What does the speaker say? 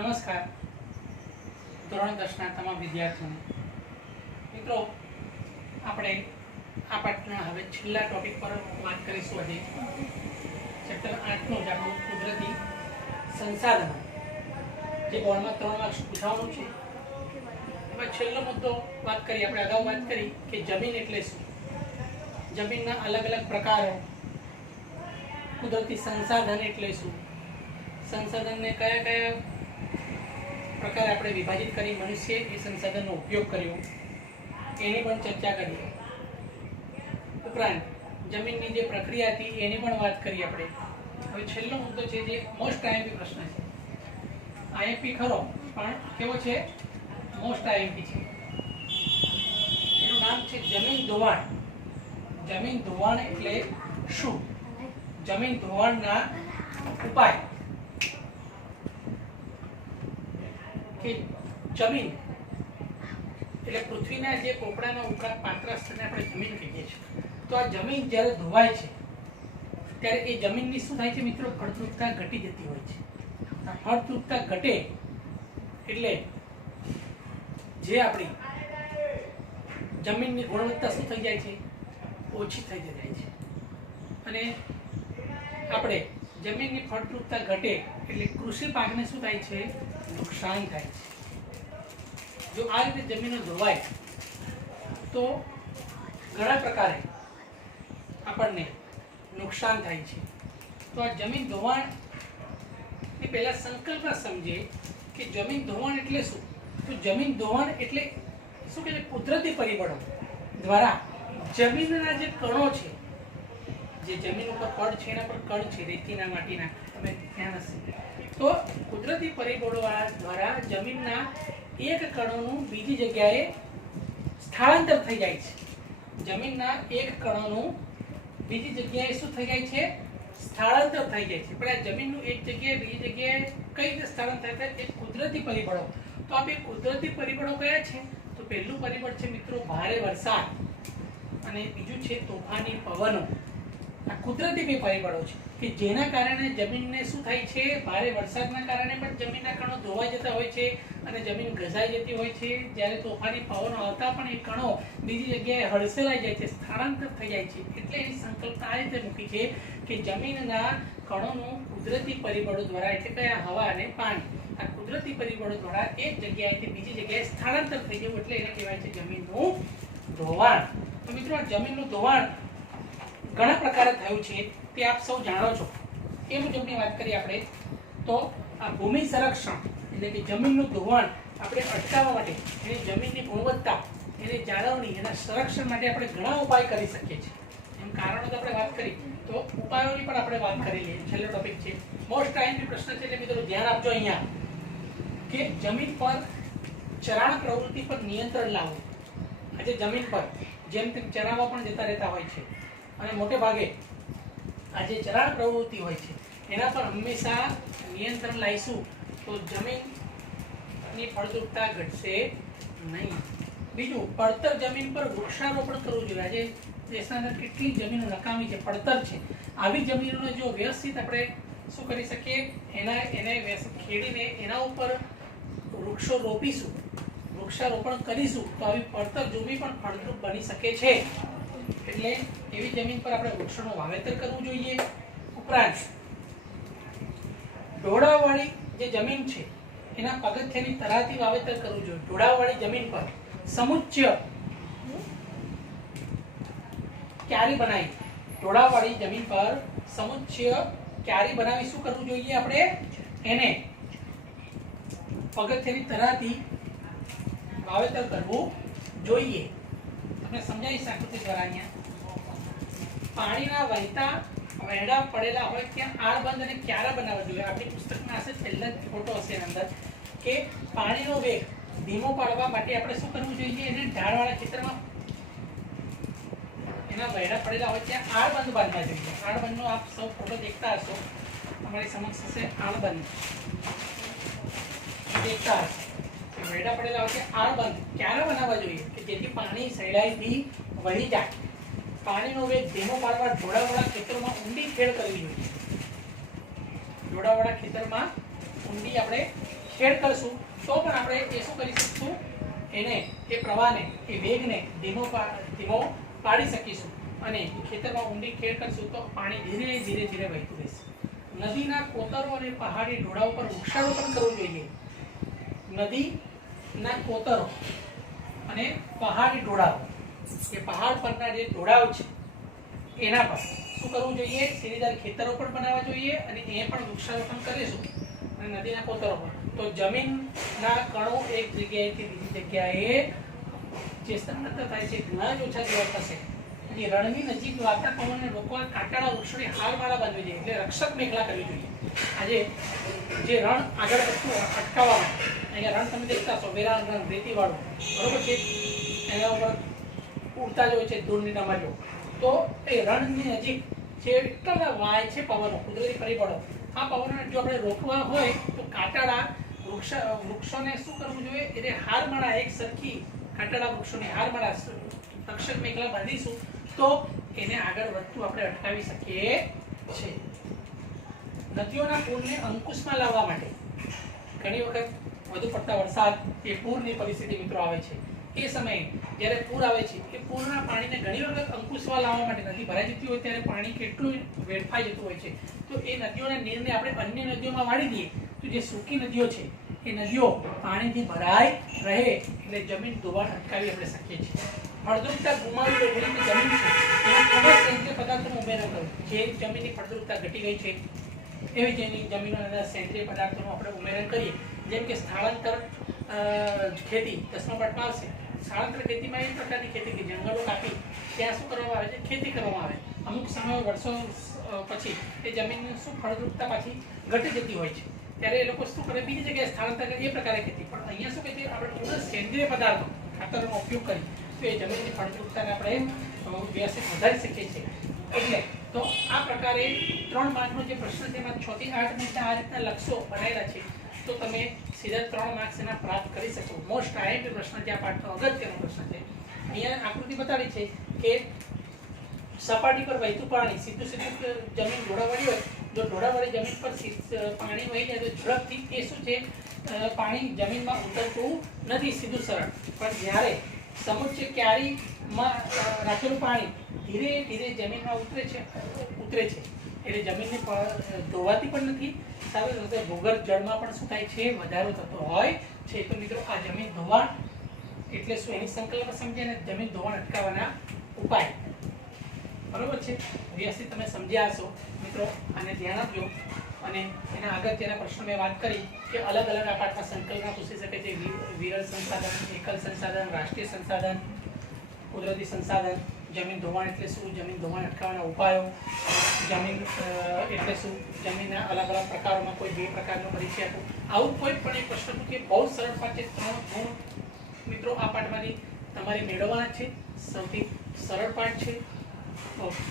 નમસ્કાર ધોરણ 10ના તમામ વિદ્યાર્થીઓને મિત્રો, આપણે આ પાઠના હવે છેલ્લા ટોપિક પર વાત કરીશું. આજે ચેપ્ટર 8નું જ આપણું કુદરતી સંસાધનો, જે બોર્ડમાં 3 માર્ક્સ પૂછવાનું છે. એમાં છેલ્લો મુદ્દો વાત કરી. આપણે અગાઉ વાત કરી કે જમીન એટલે શું, જમીનના અલગ અલગ પ્રકારો, કુદરતી સંસાધન એટલે શું, સંસાધનને કયા કયા પ્રકારે આપણે વિભાજિત કરી મનુષ્ય એ સંસાધનનો ઉપયોગ કર્યો એની પણ ચર્ચા કરી. ઉપરાંત જમીનની જે પ્રક્રિયા હતી એની પણ વાત કરી આપણે. હવે છેલ્લો મુદ્દો છે જે મોસ્ટ આઈએમપી પ્રશ્ન છે. આઈએમપી ખરો પણ કેવો છે? મોસ્ટ આઈએમપી છે. એનું નામ છે જમીન ધોવાણ. જમીન ધોવાણ એટલે શું? જમીન ધોવાણના ઉપાય. કે જમીન એટલે પૃથ્વીના જે પોપડાના ઉપરા પાતળા સ્તરને આપણે જમીન કહીએ છીએ. તો આ જમીન જ્યારે ધોવાય છે ત્યારે એ જમીનની શું થાય છે મિત્રો? ફળદ્રુપતા ઘટી જતી હોય છે. આ ફળદ્રુપતા ઘટે એટલે જે આપણી જમીનની ગુણવત્તા શું થઈ જાય છે? ઓછી થઈ જાય છે. અને આપણે જમીનની ફળદ્રુપતા ઘટે એટલે કૃષિ પાકને શું થાય છે? નુકસાન થાય છે. જો આ રીતે જમીનો ધોવાય તો ઘણા પ્રકારે આપણને નુકસાન થાય છે. તો આ જમીન ધોવાણ ની પહેલા સંકલ્પના સમજે કે જમીન ધોવાણ એટલે શું. તો જમીન ધોવાણ એટલે શું કે કુદરતી પરિબળો દ્વારા જમીનના જે કણો છે, જે જમીન ઉપર પડ છે એના પર કણ છે, રેતીના માટીના, તમે ધ્યાન હશે. તો કુદરતી પરિબળો દ્વારા જમીનના એક કણોનું બીજી જગ્યાએ સ્થળાંતર થઈ જાય છે. જમીનના એક કણોનું બીજી જગ્યાએ શું થઈ જાય છે? સ્થળાંતર થઈ જાય છે. પણ આ જમીનનું એક જગ્યાએ બીજી જગ્યાએ કઈ રીતે સ્થળાંતર થાય? એ કુદરતી પરિબળો. તો આ બે કુદરતી પરિબળો કયા છે? તો પહેલું પરિબળ છે મિત્રો ભારે વરસાદ, અને બીજું છે તોફાની પવનો. આ કુદરતી બે પરિબળો છે કે જેના કારણે જમીનને શું થાય છે? ભારે વરસાદના કારણે પણ જમીનના કણો ધોવાઈ જતા હોય છે અને જમીન ઘસાઈ જતી હોય છે. જ્યારે તોફાની પવનો આવતા પણ એ કણો બીજી જગ્યાએ હડસેલાઈ જાય છે, સ્થળાંતર થઈ જાય છે. એટલે એની સંકલ્પના આ રીતે મૂકી છે કે જમીનના કણોનું કુદરતી પરિબળો દ્વારા, એટલે કયા? હવા અને પાણી, આ કુદરતી પરિબળો દ્વારા એક જગ્યાએથી બીજી જગ્યાએ સ્થળાંતર થઈ જવું, એટલે એને કહેવાય છે જમીનનું ધોવાણ. તો મિત્રો, આ જમીનનું ધોવાણ ઘણા પ્રકારે થયું છે તે આપ સૌ જાણો છો. એ મુજબની વાત કરીએ આપણે તો આ ભૂમિ સંરક્ષણ એટલે કે જમીનનું ધોવાણ આપણે અટકાવવા માટે, એની જમીનની ગુણવત્તા, એની જાળવણી, એના સંરક્ષણ માટે આપણે ઘણા ઉપાય કરી શકીએ છીએ. એમ કારણો તો આપણે વાત કરી, તો ઉપાયોની પણ આપણે વાત કરી લઈએ. છેલ્લો ટોપિક છે મોસ્ટ આઈએમપી પ્રશ્ન છે. એટલે મિત્રો ધ્યાન આપજો અહીંયા કે જમીન પર ચરાણ પ્રવૃત્તિ પર નિયંત્રણ લાવવું. આજે જમીન પર જેમ તેમ ચરાવવા પણ જતા રહેતા હોય છે, અને મોટે ભાગે આ જે ચરાણ પ્રવૃત્તિ હોય છે એના પર હંમેશા નિયંત્રણ લાવીશું તો જમીનની ફળદ્રુપતા ઘટશે નહીં. બીજું, પડતર જમીન પર વૃક્ષારોપણ કરવું જોઈએ. આજે દેશના અંદર કેટલી જમીનો નકામી છે, પડતર છે. આવી જમીનોને જો વ્યવસ્થિત આપણે શું કરી શકીએ? એને ખેડીને એના ઉપર વૃક્ષો રોપીશું, વૃક્ષારોપણ કરીશું તો આવી પડતર જમીન પણ ફળદ્રુપ બની શકે છે. એટલે એવી જમીન પર આપણે વૃક્ષોનું વાવેતર કરવું જોઈએ. ઉપરાંત ઢોળાવવાળી જે જમીન છે એના પગથિયાની તરાથી વાવેતર કરવું જોઈએ. ઢોળાવવાળી જમીન પર સમુચ્ય ક્યારી બનાવી, ઢોળાવવાળી જમીન પર સમુચ્ય ક્યારી બનાવી શું કરવું જોઈએ? આપણે એને પગથિયાની તરાથી વાવેતર કરવું જોઈએ. તમને સમજાવીશ આકૃતિ દ્વારા. અહીંયા પાણીના વહેતા વહેડા પડેલા હોય ત્યાં આળબંધ અને ક્યારા બનાવવા જોઈએ. આપણી પુસ્તકમાં હશે, પહેલા જ ફોટો હશે એની અંદર, કે પાણીનો વેગ ધીમો પાડવા માટે આપણે શું કરવું જોઈએ? એને ઢાળવાળા ખેતરમાં એના વહેડા પડેલા હોય ત્યાં આળબંધ બાંધવા જોઈએ. આળબંધનો આપ સૌ ફોટો દેખતા હશો, તમારી સમક્ષ હશે આળબંધ દેખતા હશે. વહેડા પડેલા હોય ત્યાં આળબંધ ક્યારે બનાવવા જોઈએ કે જેથી પાણી સહેલાઈથી વહી જાય. પાણીનો વેગ ધીમો પાડવા ઢોળાવાળા ખેતરોમાં ઊંડી ખેડ કરવી જોઈએ. ઢોળાવાળા ખેતરમાં ઊંડી આપણે ખેડ કરશું તો પણ આપણે એ શું કરી શકશું, એને એ પ્રવાહને એ વેગને ધીમો પાડી શકીશું અને ખેતરમાં ઊંડી ખેડ કરશું તો પાણી ધીરે ધીરે ધીરે વહેતું રહેશે. નદીના કોતરો અને પહાડી ઢોળાવ પર વૃક્ષારોપણ કરવું જોઈએ. નદીના કોતરો અને પહાડી ઢોળાવ, એ પહાડ પરના જે ઢોળાવ છે એના પર શું કરવું જોઈએ, સીરીદાર ખેતરો પણ બનાવવા જોઈએ અને એ પણ વૃક્ષારોપણ કરીશું. અને નદીના કોતરો પર તો જમીનના કણો એક જગ્યાએથી બીજી જગ્યાએ જે સ્થળાંતર થાય છે ઘણા જ ઓછા જોવા થશે. અને રણની નજીક વાતા પવનને રોકવા કાંટાળા વૃક્ષોની હારમાળા બાંધવી જોઈએ, એટલે રક્ષક મેખલા કરવી જોઈએ. આજે જે રણ આગળ વધતું અટકાવવા માટે, અહીંયા રણ તમે દેખતા છો, વેરાન રણ રેતીવાળું, બરોબર છે, એના ઉપર ઉડતા જ હોય છે ધૂળની નમારીઓ. તો એ રણની નજીક જે એટલા વાય છે પવનો, કુદરતી પરિબળો, આ પવનોને જો આપણે રોકવા હોય તો કાંટાળા વૃક્ષોને શું કરવું જોઈએ, એટલે હારમાળા એક સરખી કાંટાળા વૃક્ષોની હારમાળા રક્ષક મેખલા બાંધીશું તો એને આગળ વધતું આપણે અટકાવી શકીએ છીએ. નદીઓના પૂરને અંકુશમાં લાવવા માટે ઘણી વખત વધુ પડતા વરસાદ એ પૂરની પરિસ્થિતિ મિત્રો આવે છે. એ સમયે જ્યારે પૂર આવે છે એ પૂરના પાણીને ઘણી વખત અંકુશમાં લાવવા માટે, નદી ભરાઈ જતી હોય ત્યારે પાણી કેટલું વેડફાઈ જતું હોય છે, તો એ નદીઓના નીરને આપણે અન્ય નદીઓમાં વાળી દઈએ તો જે સૂકી નદીઓ છે એ નદીઓ પાણીથી ભરાઈ રહે એટલે જમીન ધોવાણ અટકાવી આપણે શકીએ છીએ. ફળદ્રુપતા ગુમાવી રહેલી જમીન છે એમાં ખૂબ જ સેન્દ્રિય પદાર્થોનો ઉમેરો કરવો. જે જમીનની ફળદ્રુપતા ઘટી ગઈ છે એવી જેની જમીનોની અંદર સેન્દ્રિય પદાર્થોનો આપણે ઉમેરણ કરીએ. જેમ કે સ્થળાંતર ખેતી 10મા પાઠમાં આવશે. સ્થળાંતર ખેતીમાં એ પ્રકારની ખેતી કે જંગલો કાપી ત્યાં શું કરવામાં આવે છે, ખેતી કરવામાં આવે. અમુક સમય વર્ષો પછી એ જમીનની શું ફળદ્રુપતા પાછી ઘટી જતી હોય છે ત્યારે એ લોકો શું કરે, બીજી જગ્યાએ સ્થળાંતર કરે, એ પ્રકારે ખેતી. પણ અહીંયા શું કહે છે, આપણે પૂર્ણ સેન્દ્રિય પદાર્થો ખાતરનો ઉપયોગ કરી તો એ જમીનની ફળદ્રુપતાને આપણે વ્યવસ્થિત વધારી શકીએ છીએ. એટલે તો આ પ્રકારે 3 માર્કનો જે પ્રશ્ન છે એમાં 6 થી 8 મિનિટના આ રીતના લક્ષ્યો બનાવેલા છે તો તમે સીધા 3 માર્ક્સ એના પ્રાપ્ત કરી શકો. મોસ્ટ આઈએમપી પ્રશ્ન છે આ પાઠનો, અગત્યનો પ્રશ્ન છે. અહીંયા આકૃતિ બતાવી છે કે સપાટી પર વહેતું પાણી સીધું જમીન ઢોળાવાળી હોય, જો ઢોળાવાળી જમીન પર પાણી વહી જાય તો ઝડપથી એ શું છે, પાણી જમીનમાં ઉતરતું નથી સીધું સરળ. પણ જ્યારે સમુચ્ચ ક્યારીમાં રાખેલું પાણી ધીરે ધીરે જમીનમાં ઉતરે છે એટલે જમીનને ધોવાતી પણ નથી, સાથે સાથે ભૂગર્ભ જળમાં પણ શું થાય છે, વધારો થતો હોય છે. તો મિત્રો આ જમીન ધોવાણ એટલે શું, એની સંકલ્પના સમજીએ અને જમીન ધોવાણ અટકાવવાના ઉપાય, બરોબર છે, વ્યવસ્થિત તમે સમજ્યા હશો મિત્રો. આને ધ્યાન આપજો. અને એના અગત્યના પ્રશ્નો મેં વાત કરી કે અલગ અલગ આ પાઠમાં સંકલ્પના પૂછી શકે છે. વિરલ સંસાધન, એકલ સંસાધન, રાષ્ટ્રીય સંસાધન, કુદરતી સંસાધન, જમીન ધોવાણ એટલે શું, જમીન ધોવાણ અટકાવવાના ઉપાયો, જમીન એટલે શું, જમીનના અલગ અલગ પ્રકારોમાં કોઈ 2 પ્રકારનો પરિચય આપો. આવું કોઈ પણ એક પ્રશ્ન કે બહુ સરળ પાઠ છે. 3 ગુણ મિત્રો આ પાઠમાંથી તમારે મેળવવાના છે. સૌથી સરળ પાઠ છે. ઓકે.